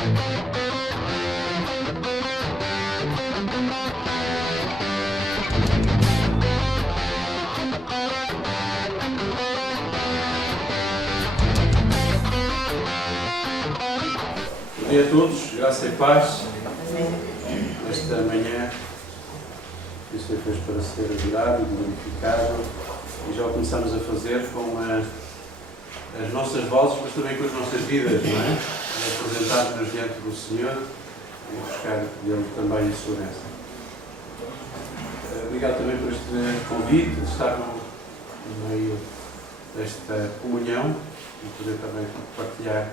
Bom dia a todos, graça e paz. Esta manhã, o Senhor fez para ser adorado e glorificado, e já o começamos a fazer com as nossas vozes, mas também com as nossas vidas, não é? Apresentar-nos diante do Senhor e buscar dele também a sua bênção. Obrigado também por este convite de estar no meio desta comunhão e poder também partilhar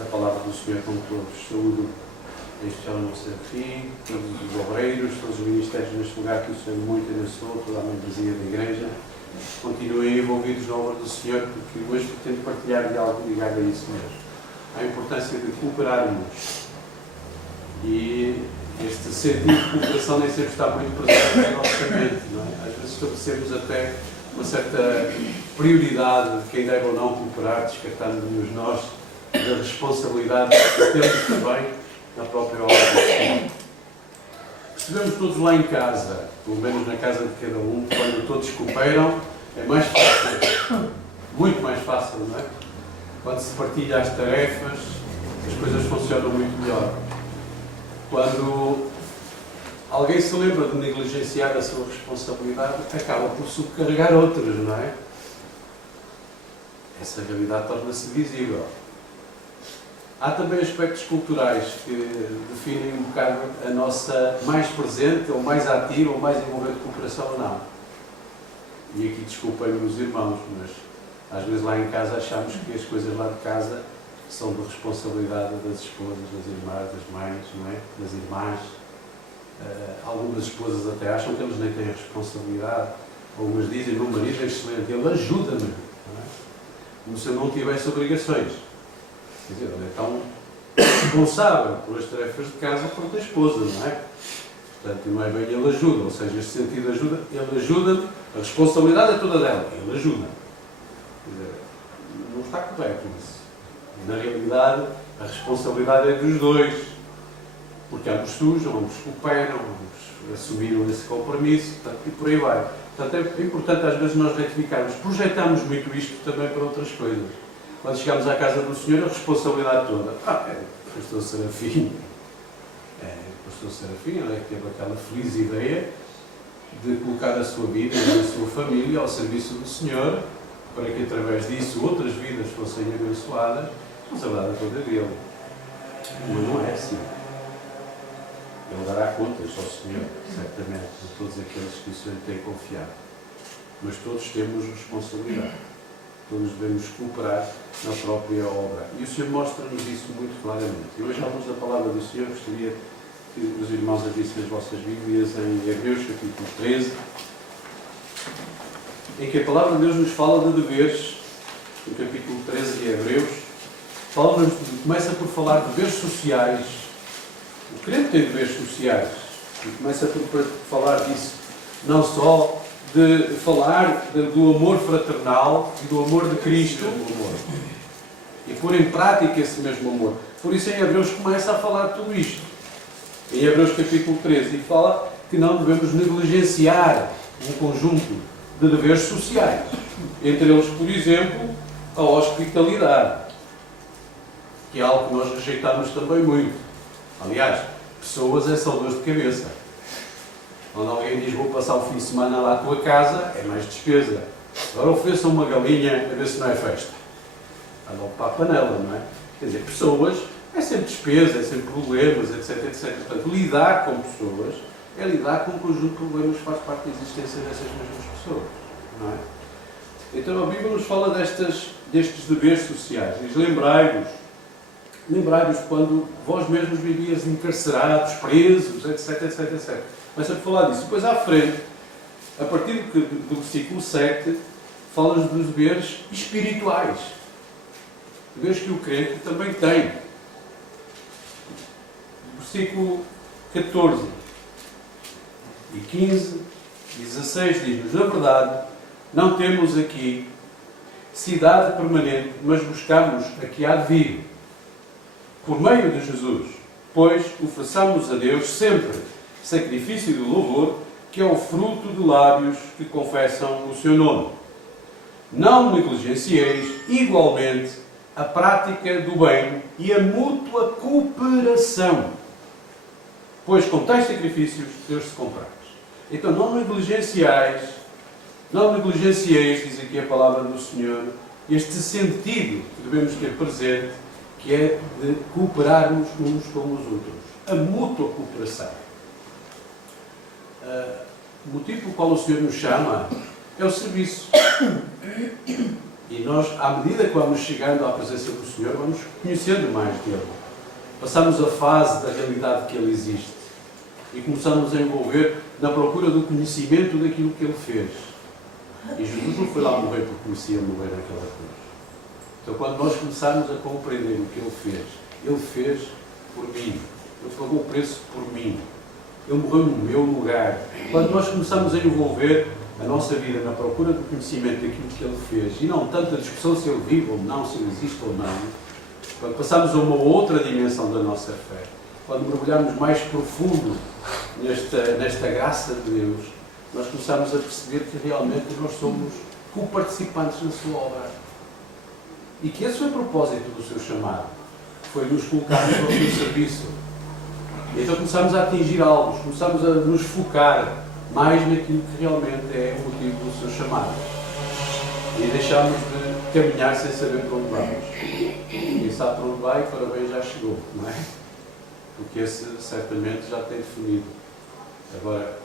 da palavra do Senhor com todos. Saúdo em especial o nosso Serafim, todos os obreiros, todos os ministérios neste lugar que o Senhor muito abençoou, toda a membresia da Igreja. Continuem envolvidos na obra do Senhor, porque hoje pretendo partilhar de algo ligado a isso mesmo. A importância de cooperarmos. E este sentido de cooperação nem sempre está muito presente na nossa mente, não é? Às vezes estabelecemos até uma certa prioridade de quem deve ou não cooperar, descartando-nos nós da responsabilidade que temos também na própria obra do Senhor. Percebemos todos lá em casa, pelo menos na casa de cada um, quando todos cooperam, é mais fácil, muito mais fácil, não é? Quando se partilha as tarefas, as coisas funcionam muito melhor. Quando alguém se lembra de negligenciar a sua responsabilidade, acaba por subcarregar outros, não é? Essa realidade torna-se visível. Há também aspectos culturais que definem um bocado a nossa mais presente, ou mais ativa, ou mais envolvente cooperação ou não. E aqui desculpem-me os irmãos, mas às vezes lá em casa achamos que as coisas lá de casa são de responsabilidade das esposas, das irmãs, das mães, não é? Das irmãs. Algumas esposas até acham que eles nem têm responsabilidade. Algumas dizem, meu marido é excelente, ele ajuda-me, não é? Como se eu não tivesse obrigações. Quer dizer, ele é tão responsável pelas tarefas de casa quanto a esposa, não é? Portanto, não é bem ele ajuda, ou seja, este sentido de ajuda, ele ajuda, a responsabilidade é toda dela, ele ajuda. Quer dizer, não está correto isso. Na realidade, a responsabilidade é dos dois, porque ambos sujam, ambos cooperam, ambos assumiram esse compromisso, portanto, e por aí vai. Portanto, é importante às vezes nós retificarmos, projetamos muito isto também para outras coisas. Quando chegamos à casa do Senhor, a responsabilidade toda. É o pastor Serafim. O pastor Serafim, ele é que teve aquela feliz ideia de colocar a sua vida e a sua família ao serviço do Senhor, para que através disso outras vidas fossem abençoadas, a responsabilidade toda dele. Mas não é assim. Ele dará contas ao Senhor, certamente, de todos aqueles que o Senhor tem confiado. Mas todos temos responsabilidade. Todos devemos cooperar na própria obra. E o Senhor mostra-nos isso muito claramente. E hoje, à luz da palavra do Senhor, gostaria que os irmãos abrissem as vossas Bíblias em Hebreus, capítulo 13, em que a palavra de Deus nos fala de deveres. No capítulo 13 de Hebreus, começa por falar de deveres sociais. O crente tem deveres sociais. E começa por falar disso. Não só de falar do amor fraternal e do amor de Cristo e pôr em prática esse mesmo amor. Por isso em Hebreus começa a falar de tudo isto. Em Hebreus capítulo 13, e fala que não devemos negligenciar um conjunto de deveres sociais. Entre eles, por exemplo, a hospitalidade, que é algo que nós rejeitamos também muito. Aliás, pessoas é só dor de cabeça. Quando alguém diz, vou passar o fim de semana lá à tua casa, é mais despesa. Agora ofereçam uma galinha a ver se não é festa. Vai logo para a panela, não é? Quer dizer, pessoas é sempre despesa, é sempre problemas, etc, etc. Portanto, lidar com pessoas é lidar com um conjunto de problemas que faz parte da existência dessas mesmas pessoas, não é? Então a Bíblia nos fala destes deveres sociais. Diz, lembrai-vos quando vós mesmos vivias encarcerados, presos, etc, etc, etc. Começa a falar disso. Depois à frente, a partir do versículo 7, fala-nos dos deveres espirituais. Deveres que o crente também tem. Versículo 14 e 15, 16 diz-nos, na verdade, não temos aqui cidade permanente, mas buscamos a que há de vir. por meio de Jesus, pois ofereçamos a Deus sempre sacrifício de louvor, que é o fruto de lábios que confessam o seu nome. Não negligencieis igualmente a prática do bem e a mútua cooperação, pois com tais sacrifícios Deus se compraz. Então não negligencieis, diz aqui a palavra do Senhor, este sentido que devemos ter presente, que é de cooperarmos uns com os outros. A mútua cooperação. O motivo pelo qual o Senhor nos chama é o serviço. E nós, à medida que vamos chegando à presença do Senhor, vamos conhecendo mais dele. Passamos a fase da realidade que ele existe e começamos a envolver na procura do conhecimento daquilo que ele fez. E Jesus não foi lá morrer porque conhecia morrer naquela cruz. Então, quando nós começarmos a compreender o que ele fez por mim. Ele pagou o preço por mim. Ele morreu no meu lugar. Quando nós começamos a envolver a nossa vida na procura do conhecimento daquilo que ele fez, e não tanto a discussão se ele vive ou não, se ele existe ou não, quando passamos a uma outra dimensão da nossa fé, quando mergulhamos mais profundo nesta graça de Deus, nós começamos a perceber que realmente nós somos co-participantes na sua obra. E que esse foi o propósito do seu chamado. Foi nos colocarmos ao seu serviço. E então começamos a atingir alvos, começamos a nos focar mais naquilo que realmente é o motivo do seu chamado. E deixamos de caminhar sem saber para onde vamos. Quem sabe para onde vai, parabéns, já chegou, não é? Porque esse certamente já tem definido. Agora,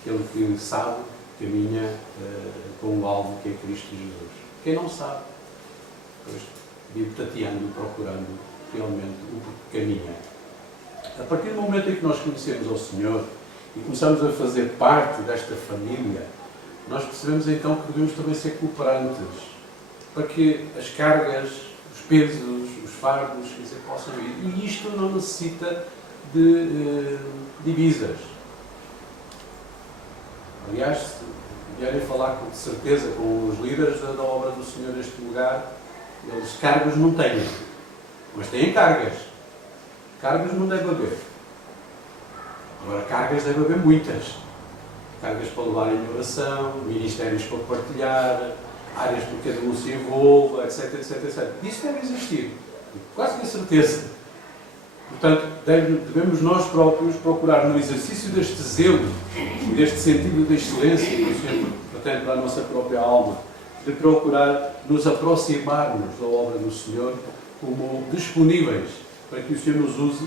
aquele que sabe, caminha com o alvo que é Cristo Jesus. Quem não sabe, depois vive tateando, procurando realmente o que caminha. A partir do momento em que nós conhecemos ao Senhor e começamos a fazer parte desta família, nós percebemos então que devemos também ser cooperantes, para que as cargas, os pesos, os fardos, quer dizer, possam ir. E isto não necessita de divisas. Aliás, se vierem falar com certeza com os líderes da obra do Senhor neste lugar, eles cargos não têm, mas têm cargas. Cargas não deve haver. Agora, cargas deve haver muitas. Cargas para levar em oração, ministérios para partilhar, áreas para que cada um se envolva, etc, etc, etc. Isso deve existir. Quase com certeza. Portanto, devemos nós próprios procurar no exercício deste zelo, deste sentido de excelência que o Senhor pretende para a nossa própria alma, de procurar nos aproximarmos da obra do Senhor como disponíveis para que o Senhor nos use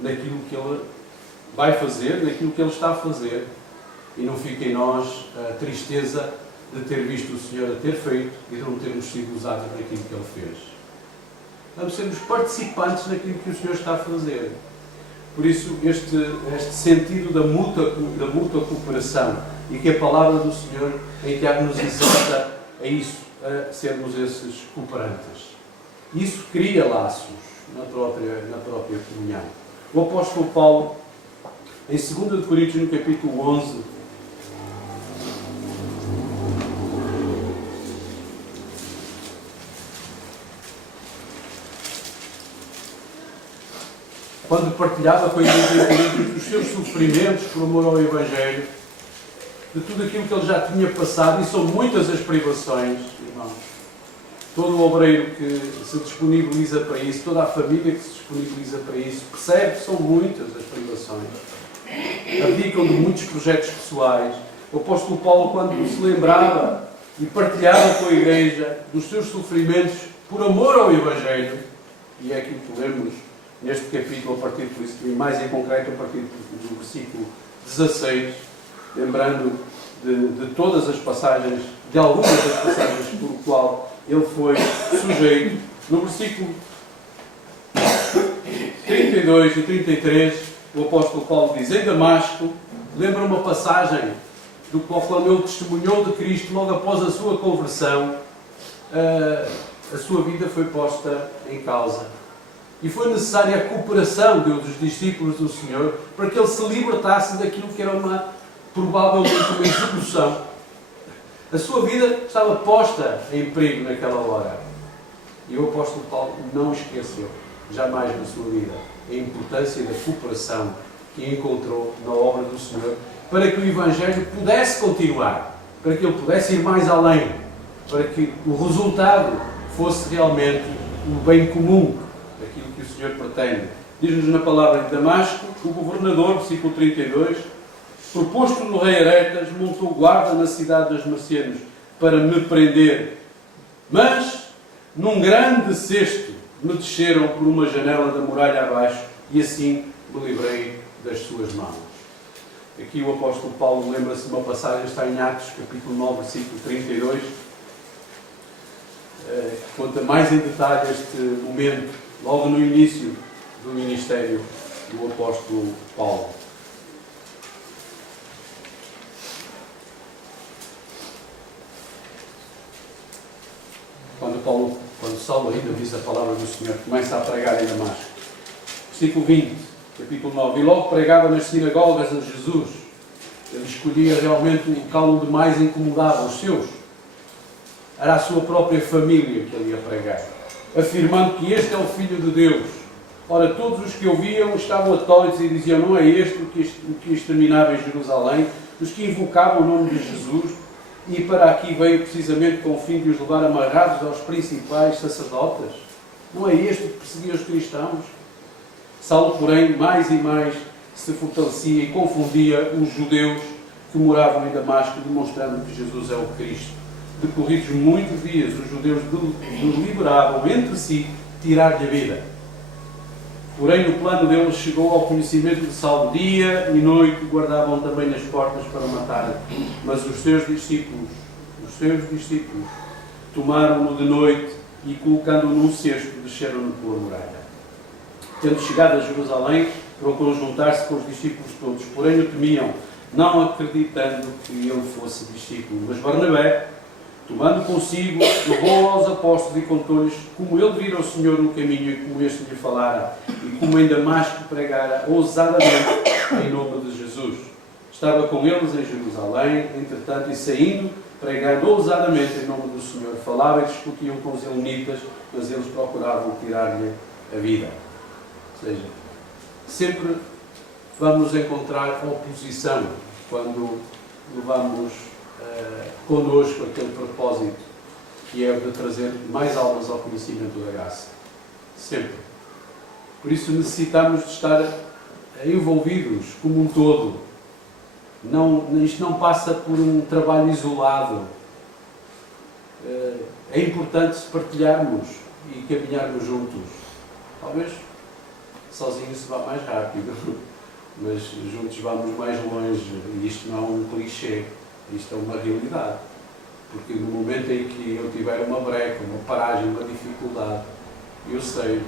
naquilo que Ele vai fazer, naquilo que Ele está a fazer, e não fique em nós a tristeza de ter visto o Senhor a ter feito e de não termos sido usados naquilo que Ele fez. Vamos sermos participantes naquilo que o Senhor está a fazer. Por isso, este sentido da mútua cooperação, e que a palavra do Senhor em Tiago nos exorta a isso, a sermos esses cooperantes. Isso cria laços na própria comunhão. O apóstolo Paulo, em 2 Coríntios, no capítulo 11, quando partilhava com a igreja de Coríntios dos seus sofrimentos por amor ao Evangelho, de tudo aquilo que ele já tinha passado, e são muitas as privações, irmãos. Todo o obreiro que se disponibiliza para isso, toda a família que se disponibiliza para isso, percebe que são muitas as privações. Abdicam de muitos projetos pessoais. O apóstolo Paulo, quando se lembrava e partilhava com a igreja dos seus sofrimentos por amor ao Evangelho, e é aquilo que lemos neste capítulo, a partir por isso, e mais em concreto, a partir do versículo 16, lembrando de todas as passagens, de algumas das passagens por qual ele foi sujeito. No versículo 32 e 33, o apóstolo Paulo diz: em Damasco, lembra uma passagem do qual, quando ele testemunhou de Cristo, logo após a sua conversão, a sua vida foi posta em causa. E foi necessária a cooperação dos discípulos do Senhor para que ele se libertasse daquilo que era provavelmente uma execução. A sua vida estava posta em perigo naquela hora. E o apóstolo Paulo não esqueceu, jamais na sua vida, a importância da cooperação que encontrou na obra do Senhor, para que o Evangelho pudesse continuar, para que ele pudesse ir mais além, para que o resultado fosse realmente o bem comum, daquilo que o Senhor pretende. Diz-nos na palavra de Damasco, o governador, versículo 32, proposto no rei Aretas, montou guarda na cidade das Damascenos para me prender, mas num grande cesto me desceram por uma janela da muralha abaixo e assim me livrei das suas mãos. Aqui o apóstolo Paulo lembra-se de uma passagem, está em Atos, capítulo 9, versículo 32, que conta mais em detalhe este momento, logo no início do ministério do apóstolo Paulo. Quando Saulo ainda diz a palavra do Senhor, começa a pregar em Damasco. Versículo 20, capítulo 9. E logo pregava nas sinagogas a Jesus. Ele escolhia realmente o local onde mais incomodava os seus. Era a sua própria família que ele ia pregar, afirmando que este é o Filho de Deus. Ora, todos os que ouviam estavam atónitos e diziam: não é este o que exterminava em Jerusalém? Os que invocavam o nome de Jesus, e para aqui veio precisamente com o fim de os levar amarrados aos principais sacerdotes? Não é este que perseguia os cristãos? Saulo, porém, mais e mais se fortalecia e confundia os judeus que moravam em Damasco, demonstrando que Jesus é o Cristo. Decorridos muitos dias, os judeus deliberavam entre si tirar-lhe a vida. Porém, no plano deles chegou ao conhecimento de Saulo. Dia e noite guardavam também as portas para matar. Mas os seus discípulos tomaram-no de noite e, colocando-o num cesto, desceram-no pela muralha. Tendo chegado a Jerusalém, procurou juntar-se com os discípulos todos, porém o temiam, não acreditando que ele fosse discípulo. Mas Barnabé, tomando consigo, levou aos apóstolos e contou-lhes como ele vira o Senhor no caminho e como este lhe falara, e como em Damasco pregara ousadamente em nome de Jesus. Estava com eles em Jerusalém, entretanto, e saindo, pregando ousadamente em nome do Senhor, falava e discutiam com os elonitas, mas eles procuravam tirar-lhe a vida. Ou seja, sempre vamos encontrar oposição quando levamos connosco aquele propósito que é o de trazer mais almas ao conhecimento da graça. Sempre. Por isso necessitamos de estar envolvidos como um todo. Isto não passa por um trabalho isolado. É importante partilharmos e caminharmos juntos. Talvez sozinho se vá mais rápido, mas juntos vamos mais longe. E isto não é um clichê. Isto é uma realidade, porque no momento em que eu tiver uma breca, uma paragem, uma dificuldade, eu sei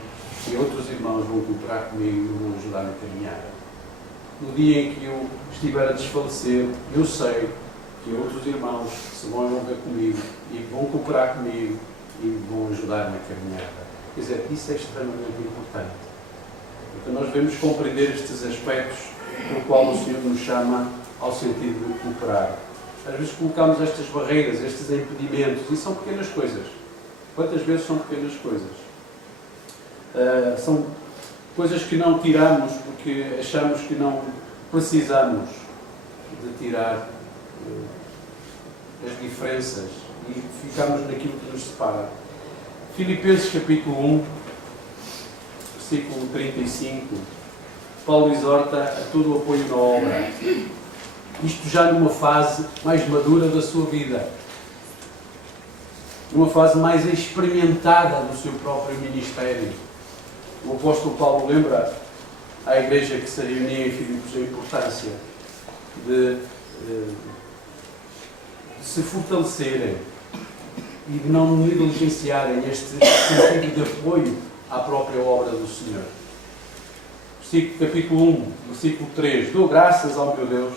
que outros irmãos vão cooperar comigo e vão ajudar na caminhada. No dia em que eu estiver a desfalecer, eu sei que outros irmãos se vão envolver comigo e vão cooperar comigo e vão ajudar na caminhada. Quer dizer, isso é extremamente importante. Então nós devemos compreender estes aspectos pelo qual o Senhor nos chama ao sentido de cooperar. Às vezes colocamos estas barreiras, estes impedimentos, e são pequenas coisas. Quantas vezes são pequenas coisas? São coisas que não tiramos porque achamos que não precisamos de tirar as diferenças e ficamos naquilo que nos separa. Filipenses capítulo 1, versículo 35, Paulo exorta a todo o apoio na obra. Isto já numa fase mais madura da sua vida, numa fase mais experimentada do seu próprio ministério. O apóstolo Paulo lembra à igreja que se reunia em Filipos a importância de se fortalecerem e de não negligenciarem este sentido de apoio à própria obra do Senhor. Capítulo 1, versículo 3. Dou graças ao meu Deus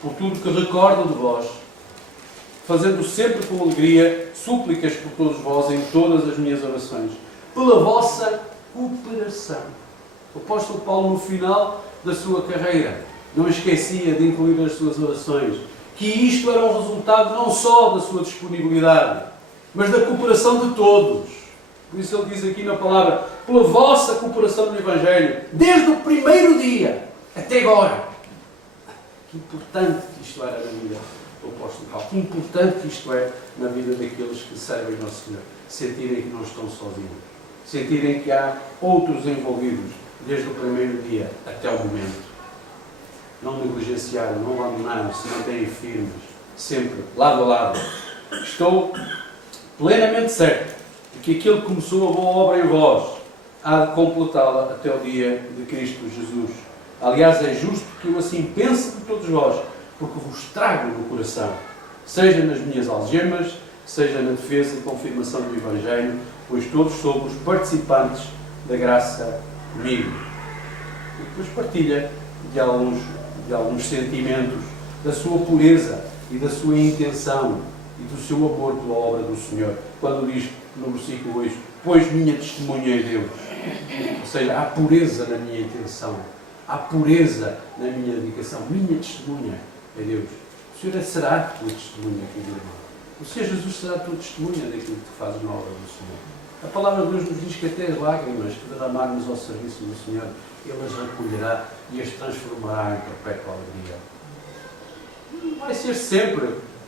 por tudo que recordo de vós, fazendo sempre com alegria súplicas por todos vós em todas as minhas orações, pela vossa cooperação. O apóstolo Paulo, no final da sua carreira, não esquecia de incluir nas suas orações que isto era um resultado não só da sua disponibilidade, mas da cooperação de todos. Por isso ele diz aqui na palavra, pela vossa cooperação no Evangelho, desde o primeiro dia até agora. Que importante que isto era na vida do apóstolo Paulo. Que importante que isto é na vida daqueles que servem ao Senhor. Sentirem que não estão sozinhos. Sentirem que há outros envolvidos, desde o primeiro dia até o momento. Não negligenciaram, não abandonaram, se mantêm firmes, sempre, lado a lado. Estou plenamente certo de que aquele que começou a boa obra em vós há de completá-la até o dia de Cristo Jesus. Aliás, é justo que eu assim pense de todos vós, porque vos trago no coração, seja nas minhas algemas, seja na defesa e confirmação do Evangelho, pois todos somos participantes da graça comigo. E depois partilha de alguns sentimentos, da sua pureza e da sua intenção e do seu amor pela obra do Senhor. Quando diz no versículo 8, pois minha testemunha é Deus. Ou seja, há pureza na minha intenção, há pureza na minha dedicação. Minha testemunha é Deus. O Senhor será a tua testemunha, querido irmão. O Senhor Jesus será a tua testemunha daquilo que tu fazes na obra do Senhor. A palavra de Deus nos diz que até as lágrimas que derramarmos ao serviço do Senhor, Ele as recolherá e as transformará em perpétua alegria.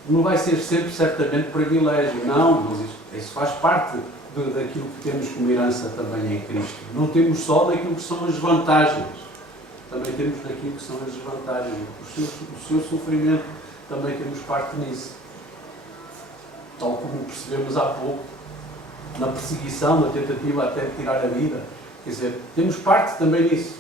Não vai ser sempre certamente privilégio, não, mas isso faz parte daquilo que temos como herança também em Cristo. Não temos só naquilo que são as vantagens, também temos naquilo que são as desvantagens. O seu sofrimento, também temos parte nisso. Tal como percebemos há pouco, na perseguição, na tentativa até de tirar a vida. Quer dizer, temos parte também nisso.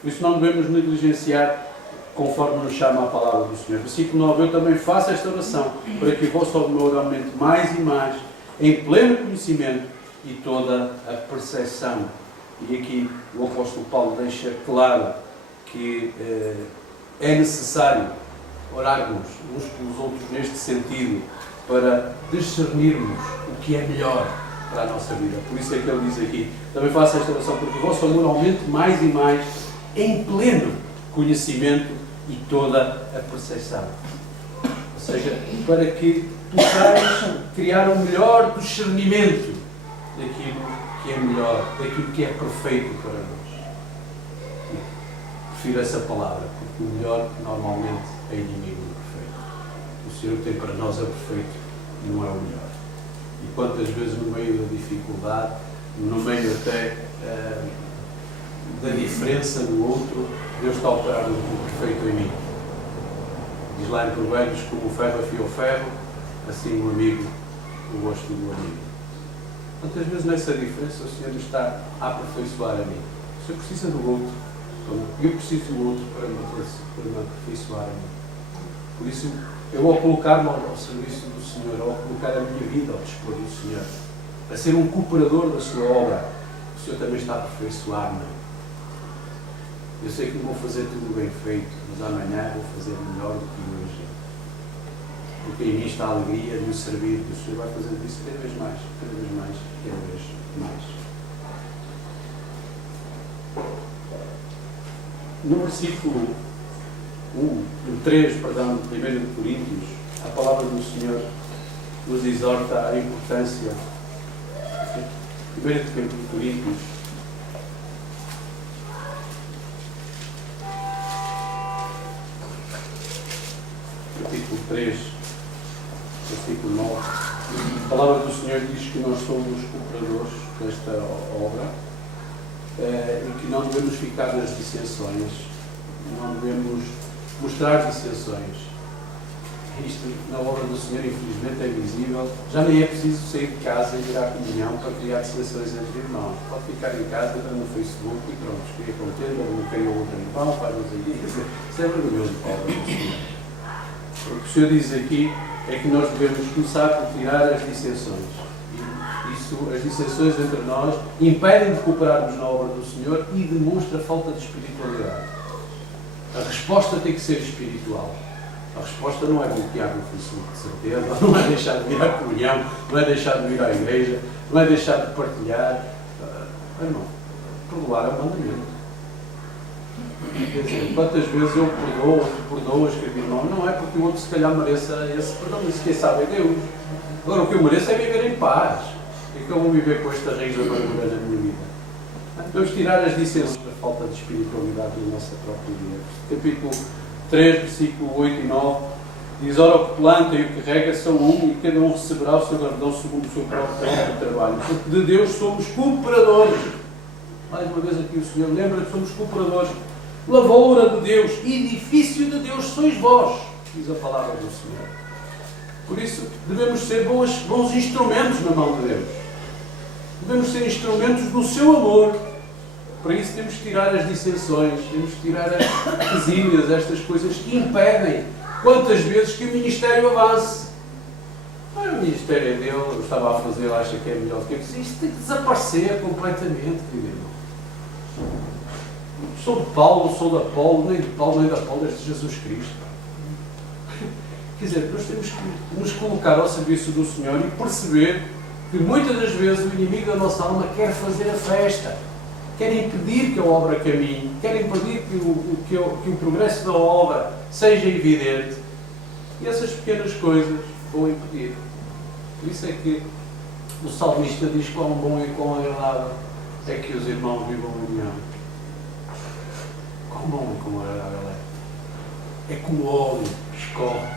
Por isso não devemos negligenciar conforme nos chama a palavra do Senhor. Versículo 9, eu também faço esta oração para que o vosso amor aumente mais e mais, em pleno conhecimento e toda a percepção. E aqui o apóstolo Paulo deixa claro que é necessário orarmos uns pelos outros neste sentido, para discernirmos o que é melhor para a nossa vida. Por isso é que ele diz aqui, também faço esta oração para que o vosso amor aumente mais e mais, em pleno conhecimento e toda a percepção. Ou seja, para que possais criar um melhor discernimento daquilo que é melhor, daquilo que é perfeito para nós. Prefiro essa palavra, porque o melhor normalmente é inimigo do perfeito. O Senhor tem para nós o perfeito e não é o melhor. E quantas vezes no meio da dificuldade, no meio até da diferença do outro, Deus está a operar o perfeito em mim. Diz lá em Provérbios, como o ferro afia o ferro, assim o amigo, o gosto do amigo. Quantas vezes nessa diferença o Senhor me está a aperfeiçoar a mim? O Senhor precisa do outro, eu preciso do outro para me aperfeiçoar a mim. Por isso, eu ao colocar-me ao serviço do Senhor, ao colocar a minha vida ao dispor do Senhor, a ser um cooperador da sua obra, o Senhor também está a aperfeiçoar-me. Eu sei que não vou fazer tudo bem feito, mas amanhã vou fazer melhor do que hoje. Porque em mim está a alegria de o servir, e o Senhor vai fazendo isso cada vez mais, cada vez mais, cada vez mais. No versículo 3 de 1 Coríntios, a palavra do Senhor nos exorta a importância. 1 Coríntios, capítulo 3, versículo 9, a palavra do Senhor diz que nós somos cooperadores desta obra e que não devemos ficar nas dissensões, não devemos mostrar dissensões. Isto na obra do Senhor, infelizmente, é visível. Já nem é preciso sair de casa e ir à comunhão para criar dissensões entre irmãos. Pode ficar em casa, entrar no Facebook e pronto, cria contenda, um cria outro irmão, faz uns aqui. Isso é vergonhoso, Paulo. O que o Senhor diz aqui é que nós devemos começar por tirar as dissensões. As dissensões entre nós impedem de cooperarmos na obra do Senhor e demonstra falta de espiritualidade. A resposta tem que ser espiritual. A resposta não é bloquear no Facebook, de certeza, não é deixar de vir à comunhão, não é deixar de vir à igreja, não é deixar de partilhar. Não. Perdoar é um mandamento. Quer dizer, quantas vezes eu perdoo, ou tu perdoas, querido irmão, não é porque o outro se calhar mereça esse perdão, mas quem sabe é Deus. Agora, o que eu mereço é viver em paz. O que é que eu vou viver com esta raiz de amargura na minha vida? Vamos tirar as dissensões da falta de espiritualidade na nossa própria vida. Capítulo 3, versículo 8 e 9, diz: ora, o que planta e o que rega são um, e cada um receberá o seu galardão segundo o seu próprio trabalho. Porque de Deus somos cooperadores. Mais uma vez aqui o Senhor lembra que somos cooperadores. Lavoura de Deus, edifício de Deus sois vós, diz a palavra do Senhor. Por isso, devemos ser bons instrumentos na mão de Deus. Devemos ser instrumentos do seu amor. Para isso temos que tirar as dissensões, temos que tirar as quesilhas, estas coisas que impedem, quantas vezes, que o ministério avance. O ministério é dele, eu estava a fazer, acha que é melhor do que isso. Isto tem que desaparecer completamente, querido irmão. Sou de Paulo, sou de Apolo, nem de Paulo nem de Apolo, é de Jesus Cristo. Quer dizer, nós temos que nos colocar ao serviço do Senhor e perceber que muitas das vezes o inimigo da nossa alma quer fazer a festa, quer impedir que a obra caminhe, quer impedir que o progresso da obra seja evidente. E essas pequenas coisas vão impedir. Por isso é que o salmista diz: quão bom e quão agradável é que os irmãos vivam em união. Quão bom e quão agradável é. É como o óleo que escorre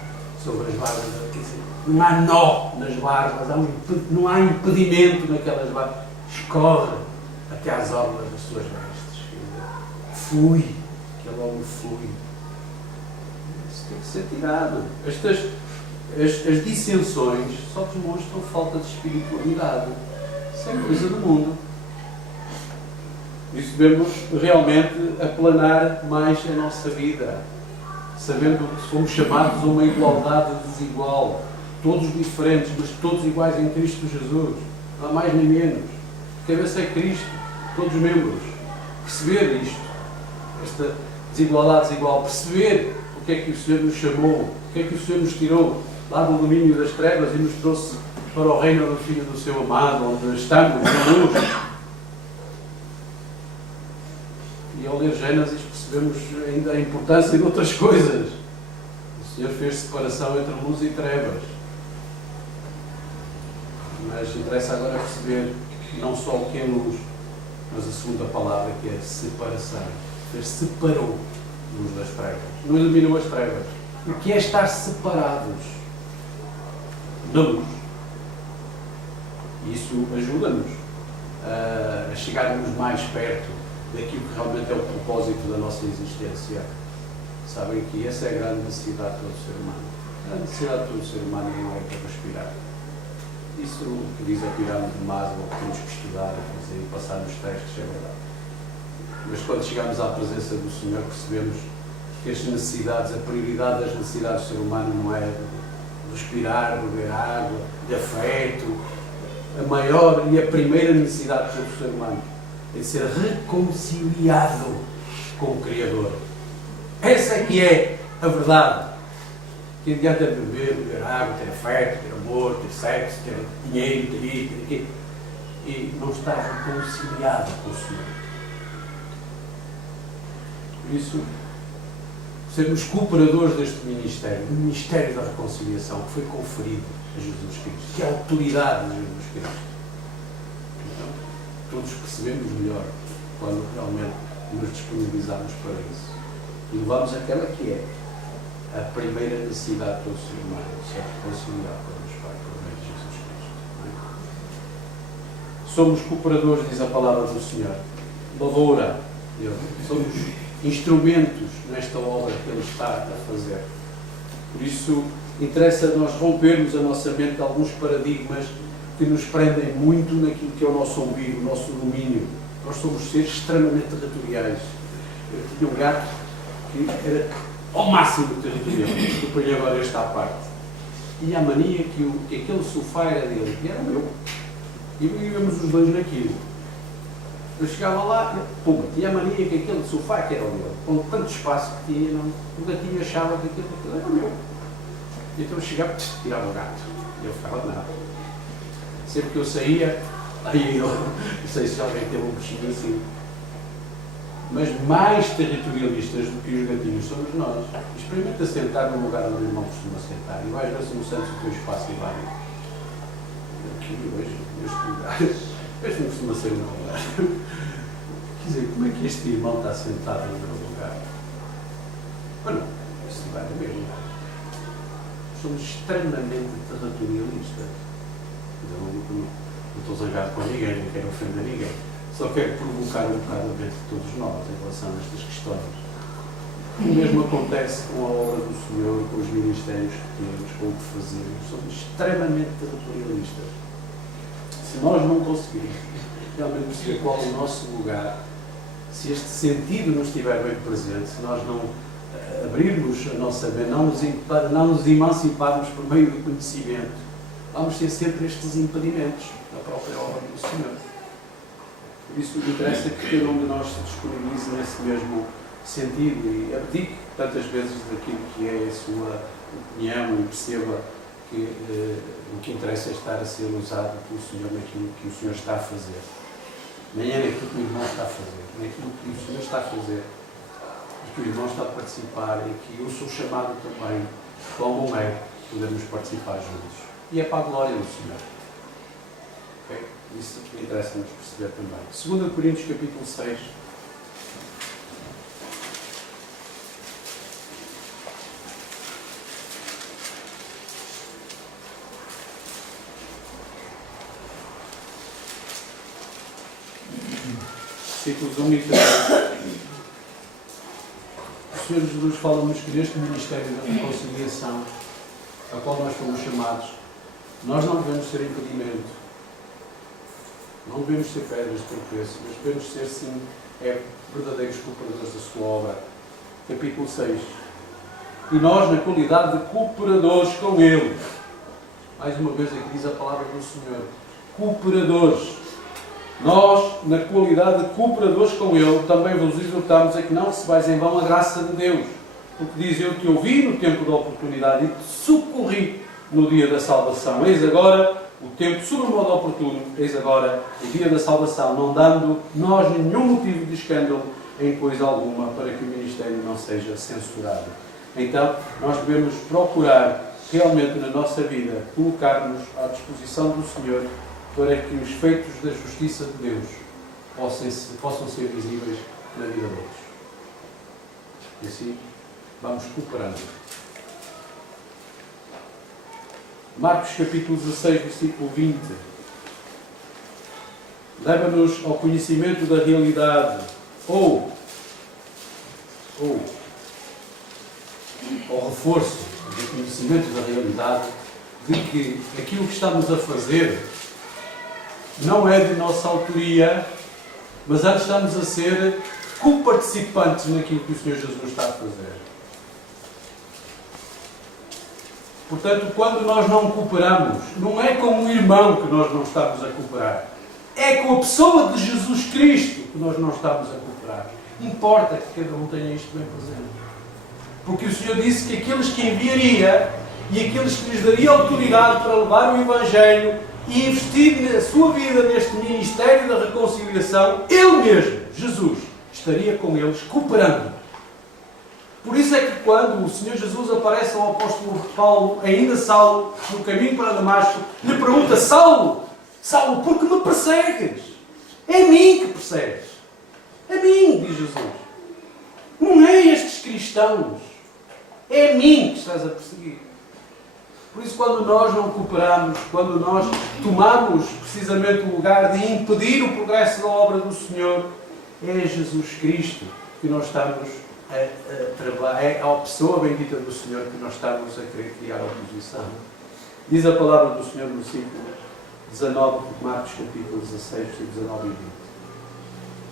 sobre as barbas. Não há nó nas barbas, não há impedimento naquelas barbas. Escorre até às orlas das suas vestes. Flui. Aquele óleo flui. Isso tem que ser tirado. As dissensões só demonstram falta de espiritualidade. Isso é coisa do mundo. Por isso devemos realmente aplanar mais a nossa vida, sabendo que somos chamados a uma igualdade desigual, todos diferentes, mas todos iguais em Cristo Jesus. Não há mais nem menos. A cabeça é Cristo, todos os membros. Perceber isto, esta desigualdade desigual, perceber o que é que o Senhor nos chamou, o que é que o Senhor nos tirou lá do domínio das trevas e nos trouxe para o reino do Filho do seu amado, onde estamos na luz. E ao ler Gênesis percebemos ainda a importância de outras coisas. O Senhor fez separação entre luz e trevas. Mas interessa agora perceber não só o que é luz, mas a segunda palavra, que é separação. Deus separou luz das trevas. Não eliminou as trevas. O que é estar separados da luz? Isso ajuda-nos a chegarmos mais perto daquilo que realmente é o propósito da nossa existência. Sabem que essa é a grande necessidade de todo ser humano. A grande necessidade de todo ser humano não é para respirar. Isso que diz a pirâmide de Maslow, que temos que estudar e passar nos testes, é verdade. Mas quando chegamos à presença do Senhor, percebemos que as necessidades, a prioridade das necessidades do ser humano não é respirar, beber água, de afeto. A maior e a primeira necessidade de todo ser humano é de ser reconciliado com o Criador. Essa é que é a verdade. Que adianta beber água, ter afeto, ter amor, ter sexo, ter dinheiro, ter isto, ter aquilo, e não estar reconciliado com o Senhor. Por isso, sermos cooperadores deste ministério, o ministério da reconciliação, que foi conferido a Jesus Cristo, que é a autoridade de Jesus Cristo. Então, todos percebemos melhor quando realmente nos disponibilizarmos para isso. E levamos aquela que é a primeira necessidade de todo ser humano, ser reconciliado com Deus Pai, por meio de Jesus Cristo. Somos cooperadores, diz a palavra do Senhor. Lavoura. Somos instrumentos nesta obra que Ele está a fazer. Por isso, interessa nós rompermos a nossa mente de alguns paradigmas que nos prendem muito naquilo que é o nosso umbigo, o nosso domínio. Nós somos seres extremamente territoriais. Eu tinha um gato que era ao máximo territorial. Eu ponho agora esta à parte. Tinha a mania que aquele sofá era dele e era meu. E vivíamos os dois naquilo. Eu chegava lá, pumba, tinha a mania que aquele sofá que era o meu. Com tanto espaço que tinha, o gatinho achava que aquilo era meu. Então eu chegava, tirava o gato. E eu ficava de nada. Sempre que eu saía, aí eu não sei se alguém teve um bichinho assim. Mas mais territorialistas do que os gatinhos somos nós. Experimenta sentar num lugar onde o irmão costuma sentar e vais ver se não sentes o teu espaço e vai. aqui hoje, neste lugar, este não costuma ser o meu lugar. Quer dizer, como é que este irmão está sentado no meu lugar? Olha, este lugar é meu lugar. Somos extremamente territorialistas. Não estou zangado com ninguém, não quero ofender ninguém. Só quero provocar um bocado a mente de todos nós em relação a estas questões. O mesmo acontece com a obra do Senhor, com os ministérios que temos, com o que fazemos. Somos extremamente territorialistas. Se nós não conseguirmos realmente perceber qual é o nosso lugar, se este sentido não estiver bem presente, se nós não abrirmos a nossa mente, não nos emanciparmos por meio do conhecimento, vamos ter sempre estes impedimentos na própria obra do Senhor. Por isso, o que interessa é que cada um de nós se disponibilize nesse mesmo sentido e abdique tantas vezes daquilo que é a sua opinião e perceba que o que interessa é estar a ser usado pelo Senhor naquilo que o Senhor está a fazer. Nem é naquilo que o irmão está a fazer, naquilo que o Senhor está a fazer, e que o irmão está a participar e que eu sou chamado também, como é, podemos participar juntos. E é para a glória do Senhor. Okay? Isso que interessa-nos perceber também. 2 Coríntios capítulo 6. Versículos 1 e 3. O Senhor Jesus fala-nos que neste ministério da reconciliação, a qual nós fomos chamados, nós não devemos ser impedimento, não devemos ser pedras de tropeço, mas devemos ser, sim, verdadeiros cooperadores da sua obra. Capítulo 6. E nós, na qualidade de cooperadores com Ele, mais uma vez aqui diz a palavra do Senhor, cooperadores. Nós, na qualidade de cooperadores com Ele, também vos exortamos a que não recebais em vão a graça de Deus. Porque diz: eu te ouvi no tempo da oportunidade e te socorri no dia da salvação. Eis agora o tempo sobremodo oportuno, eis agora o dia da salvação, não dando nós nenhum motivo de escândalo em coisa alguma, para que o ministério não seja censurado. Então, nós devemos procurar realmente na nossa vida colocar-nos à disposição do Senhor para que os feitos da justiça de Deus possam ser visíveis na vida de outros. E assim, vamos cooperando. Marcos capítulo 16, versículo 20. Leva-nos ao conhecimento da realidade, ou ao reforço do conhecimento da realidade de que aquilo que estamos a fazer não é de nossa autoria, mas antes estamos a ser coparticipantes naquilo que o Senhor Jesus está a fazer. Portanto, quando nós não cooperamos, não é com o irmão que nós não estamos a cooperar. É com a pessoa de Jesus Cristo que nós não estamos a cooperar. Importa que cada um tenha isto bem presente. Porque o Senhor disse que aqueles que enviaria e aqueles que lhes daria autoridade para levar o Evangelho e investir a sua vida neste ministério da reconciliação, Ele mesmo, Jesus, estaria com eles cooperando. Por isso é que quando o Senhor Jesus aparece ao apóstolo Paulo, ainda Saulo, no caminho para Damasco, lhe pergunta: Saulo, Saulo, por que me persegues? É a mim que persegues. A mim, diz Jesus. Não é estes cristãos. É a mim que estás a perseguir. Por isso, quando nós não cooperamos, quando nós tomamos precisamente o lugar de impedir o progresso da obra do Senhor, é Jesus Cristo que nós estamos a trabalhar, é a pessoa bendita do Senhor que nós estamos a querer criar oposição. Diz a palavra do Senhor no versículo 19 de Marcos, capítulo 16, versículos 19 e 20.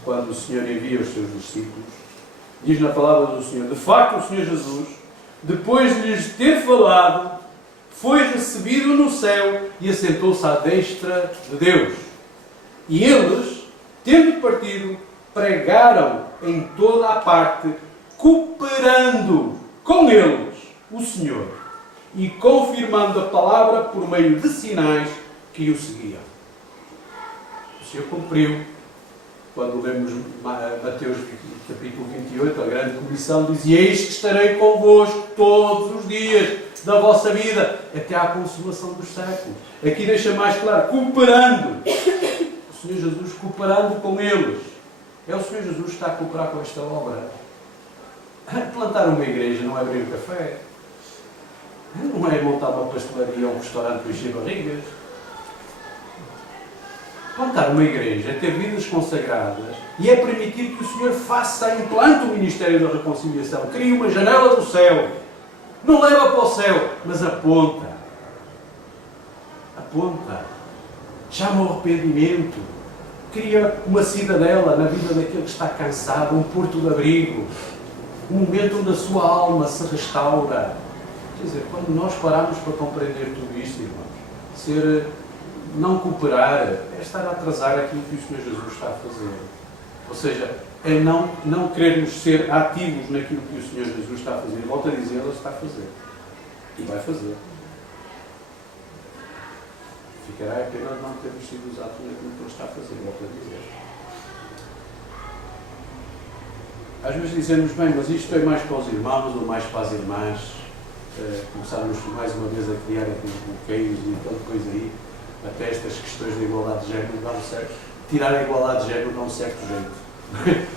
Quando o Senhor envia os seus discípulos, diz na palavra do Senhor: de facto, o Senhor Jesus, depois de lhes ter falado, foi recebido no céu e assentou-se à destra de Deus. E eles, tendo partido, pregaram em toda a parte, cooperando com eles o Senhor e confirmando a palavra por meio de sinais que o seguiam. O Senhor cumpriu quando lemos Mateus capítulo 28, a grande comissão, diz: e eis que estarei convosco todos os dias da vossa vida, até à consumação dos séculos. Aqui deixa mais claro, cooperando. O Senhor Jesus cooperando com eles. É o Senhor Jesus que está a cooperar com esta obra. Plantar uma igreja não é abrir um café. Não é montar uma pastelaria ou um restaurante para encher barrigas. Plantar uma igreja é ter vidas consagradas e é permitir que o Senhor faça, implante o ministério da reconciliação, crie uma janela do céu. Não leva para o céu, mas aponta. Aponta. Chama ao arrependimento. Cria uma cidadela na vida daquele que está cansado, um porto de abrigo. Um momento onde a sua alma se restaura. Quer dizer, quando nós paramos para compreender tudo isto, irmãos, não cooperar é estar a atrasar aquilo que o Senhor Jesus está a fazer. Ou seja, é não querermos ser ativos naquilo que o Senhor Jesus está a fazer. Volto a dizer, Ele está a fazer. E vai fazer. Ficará a pena não termos sido usados naquilo que Ele está a fazer. Volto a dizer. Às vezes dizemos, bem, mas isto é mais para os irmãos ou mais para as irmãs. Começarmos mais uma vez a criar aqueles bloqueios e tanta coisa aí. Até estas questões de igualdade de género dá um certo. Tirar a igualdade de género dá um certo jeito.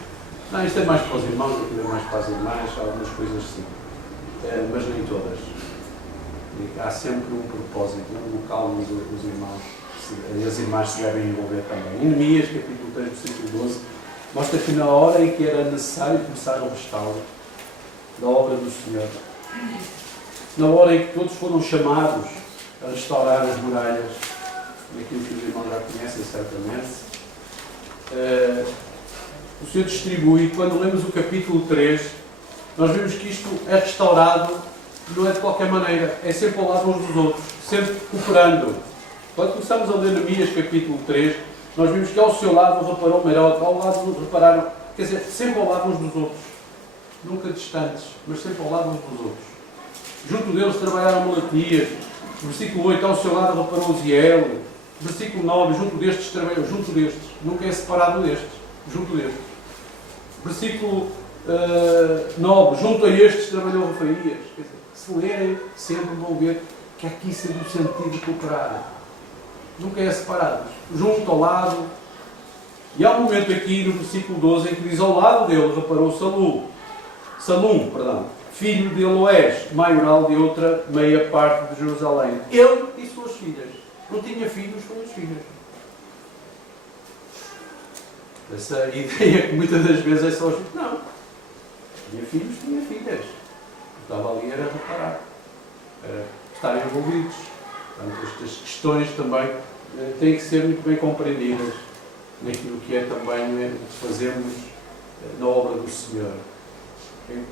Não, isto é mais para os irmãos, aquilo é mais para as irmãs, algumas coisas sim. Mas nem todas. E há sempre um propósito, um local onde os irmãos e as irmãs se devem envolver também. Em Neemias, capítulo 3, versículo 12, mostra que na hora em que era necessário começar o restauro da obra do Senhor, na hora em que todos foram chamados a restaurar as muralhas, daquilo que os irmãos já conhecem certamente, o Senhor distribui. Quando lemos o capítulo 3, nós vemos que isto é restaurado, não é de qualquer maneira, é sempre ao lado uns dos outros, sempre cooperando. Quando começamos a ler Neemias capítulo 3, nós vimos que ao seu lado reparou Merote, ao lado repararam, quer dizer, sempre ao lado uns dos outros, nunca distantes, mas sempre ao lado uns dos outros. Junto deles trabalharam Malatias. Versículo 8, ao seu lado reparou Ziel. Versículo 9, junto destes trabalhou, junto destes, nunca é separado destes, junto destes. Versículo 9, junto a estes trabalhou Rafaías. Quer dizer, se lerem, sempre vão ver que aqui sempre o sentido de cooperar. Nunca é separado, junto, ao lado. E há um momento aqui no versículo 12 em que diz: ao lado dele reparou Salum, filho de Eloés, maioral de outra meia parte de Jerusalém. Ele e suas filhas. Não tinha filhos, suas filhas. Essa ideia que muitas das vezes é só os filhos. Não. Tinha filhos, tinha filhas. Estava ali era reparar. Era estarem envolvidos. Portanto, estas questões também têm que ser muito bem compreendidas naquilo que é também o que fazemos na obra do Senhor. Okay?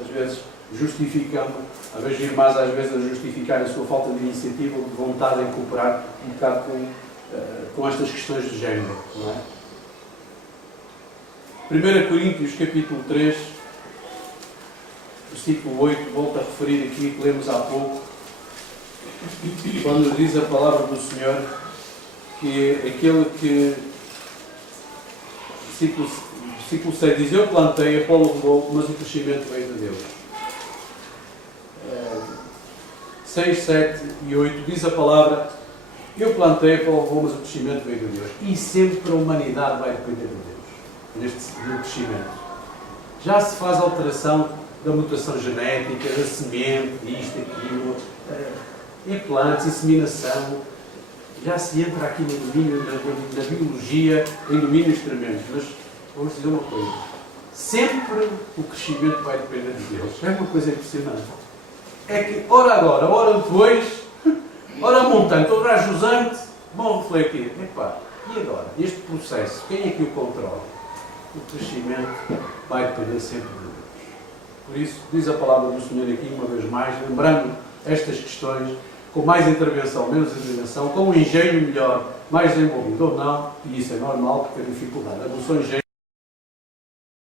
Às vezes justificando, às vezes irmãs às vezes a justificar a sua falta de iniciativa ou de vontade em cooperar um bocado com estas questões de género, não é? 1 Coríntios capítulo 3, versículo 8, volto a referir aqui que lemos há pouco, quando diz a palavra do Senhor que aquele que, versículo 6 diz: eu plantei, Apolo regou, mas o crescimento veio de Deus. 6, 7 e 8 diz a palavra: eu plantei, Apolo regou, mas o crescimento veio de Deus. E sempre a humanidade vai depender de Deus no crescimento. Já se faz alteração da mutação genética, da semente, isto, aquilo, implantes, inseminação. Já se entra aqui no domínio, na biologia, em domínios tremendos. Mas vamos dizer uma coisa: sempre o crescimento vai depender de Deus. É uma coisa impressionante. É que, ora agora, ora depois, ora montante, ora jusante, vão refletir. Epá, e agora? Este processo, quem é que o controla? O crescimento vai depender sempre de Deus. Por isso, diz a palavra do Senhor aqui, uma vez mais, lembrando estas questões, com mais intervenção, menos intervenção, com um engenho melhor, mais desenvolvido ou não, e isso é normal, porque a dificuldade aguçou engenho.